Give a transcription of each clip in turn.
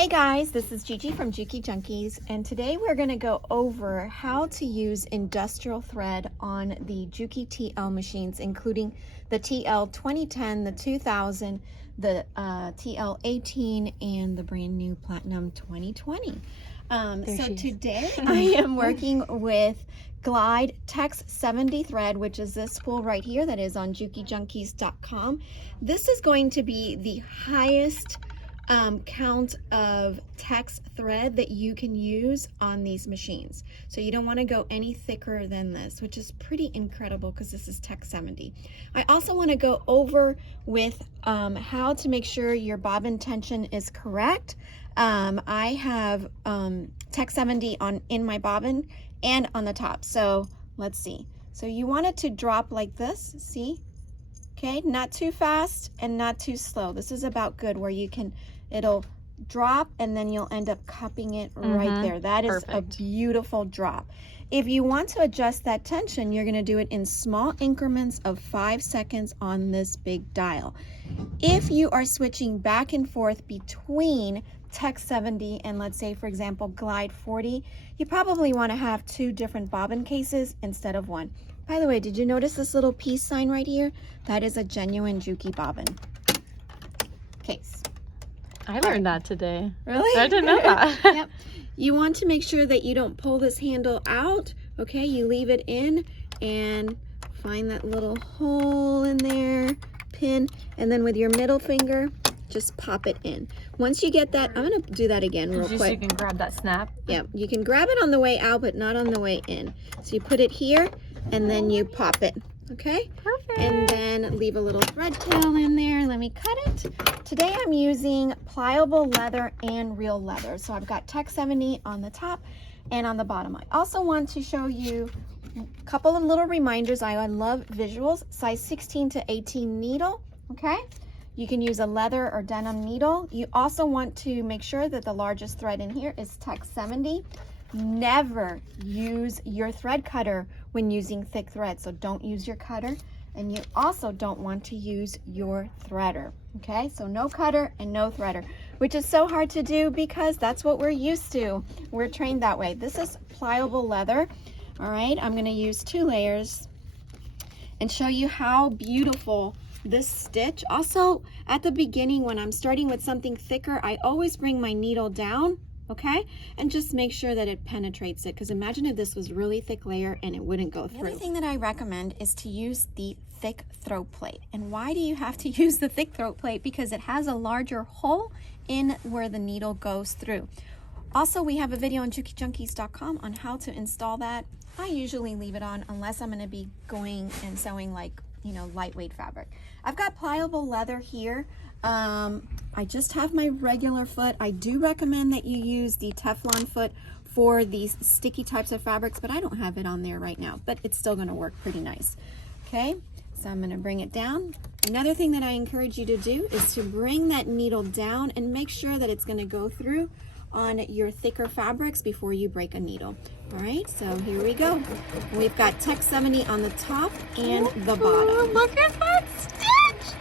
Hey guys, this is Gigi from Juki Junkies, and today we're going to go over how to use industrial thread on the Juki TL machines, including the TL2010, the 2000, the TL18, and the brand new Platinum 2020. So today I am working with Glide Tex 70 thread, which is this spool right here that is on JukiJunkies.com. This is going to be the highest count of Tex thread that you can use on these machines. So you don't want to go any thicker than this, which is pretty incredible because this is Tex 70. I also want to go over with how to make sure your bobbin tension is correct. I have Tex 70 in my bobbin and on the top. So let's see. So you want it to drop like this, see? Okay, not too fast and not too slow. This is about good where you can, it'll drop and then you'll end up cupping it right there. That is a beautiful drop. If you want to adjust that tension, you're gonna do it in small increments of 5 seconds on this big dial. If you are switching back and forth between Tex 70 and let's say, for example, Glide 40, you probably wanna have 2 different bobbin cases instead of 1. By the way, did you notice this little peace sign right here? That is a genuine Juki bobbin case. I learned that today. Really? I didn't know that. Yep. You want to make sure that you don't pull this handle out. Okay, you leave it in and find that little hole in there, pin, and then with your middle finger, just pop it in. Once you get that, I'm gonna do that again real quick. So you can grab that snap? Yeah, you can grab it on the way out, but not on the way in. So you put it here, and then you pop it, okay? Perfect. And then leave a little thread tail in there. Let me cut it. Today I'm using pliable leather and real leather. So I've got Tex 70 on the top and on the bottom. I also want to show you a couple of little reminders. I love visuals. Size 16 to 18 needle, okay? You can use a leather or denim needle. You also want to make sure that the largest thread in here is Tex 70. Never use your thread cutter when using thick thread, so don't use your cutter, and you also don't want to use your threader, okay? So no cutter and no threader, which is so hard to do because that's what we're used to. We're trained that way. This is pliable leather. All right, I'm going to use 2 layers and show you how beautiful this stitch. Also, at the beginning when I'm starting with something thicker, I always bring my needle down, okay, and just make sure that it penetrates it, because imagine if this was really thick layer and it wouldn't go through. The other thing that I recommend is to use the thick throat plate. And why do you have to use the thick throat plate? Because it has a larger hole in where the needle goes through. Also, we have a video on JukiJunkies.com on how to install that. I usually leave it on unless I'm going to be going and sewing like, you know, lightweight fabric. I've got pliable leather here. I just have my regular foot. I do recommend that you use the Teflon foot for these sticky types of fabrics, but I don't have it on there right now, but it's still going to work pretty nice. Okay, so I'm going to bring it down. Another thing that I encourage you to do is to bring that needle down and make sure that it's going to go through on your thicker fabrics before you break a needle. All right, so here we go. We've got Tex 70 on the top and the bottom. Look at that stitch!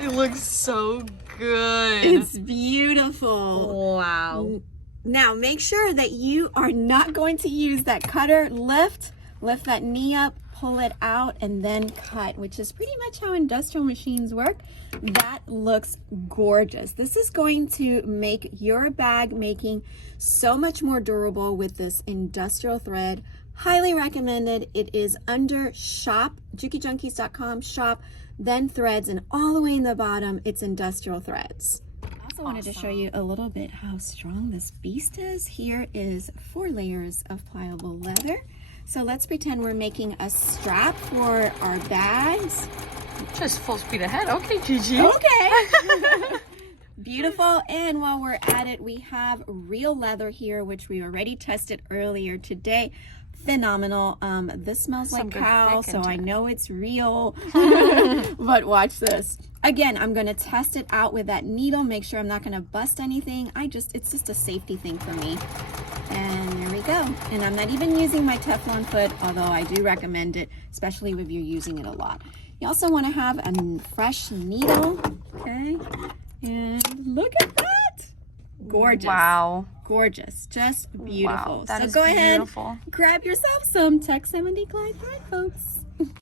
It looks so good. It's beautiful. Wow. Now make sure that you are not going to use that cutter. Lift that knee up, pull it out, and then cut, which is pretty much how industrial machines work. That looks gorgeous. This is going to make your bag making so much more durable with this industrial thread. Highly recommended. It is under shop, JukiJunkies.com, shop, then threads, and all the way in the bottom, it's industrial threads. I also wanted to show you a little bit how strong this beast is. Here is 4 layers of pliable leather. So let's pretend we're making a strap for our bags. Just full speed ahead. Okay, Gigi. Okay. Beautiful. And while we're at it, we have real leather here, which we already tested earlier today. Phenomenal. This smells like cow, so I know it's real. But watch this. Again, I'm going to test it out with that needle, make sure I'm not going to bust anything. It's just a safety thing for me. And there we go. And I'm not even using my Teflon foot, although I do recommend it, especially if you're using it a lot. You also want to have a fresh needle, okay? And look at that. Gorgeous. Wow. Gorgeous. Just beautiful. Wow, that so is go ahead, beautiful. grab yourself some Tech 70 Glide Thread, folks.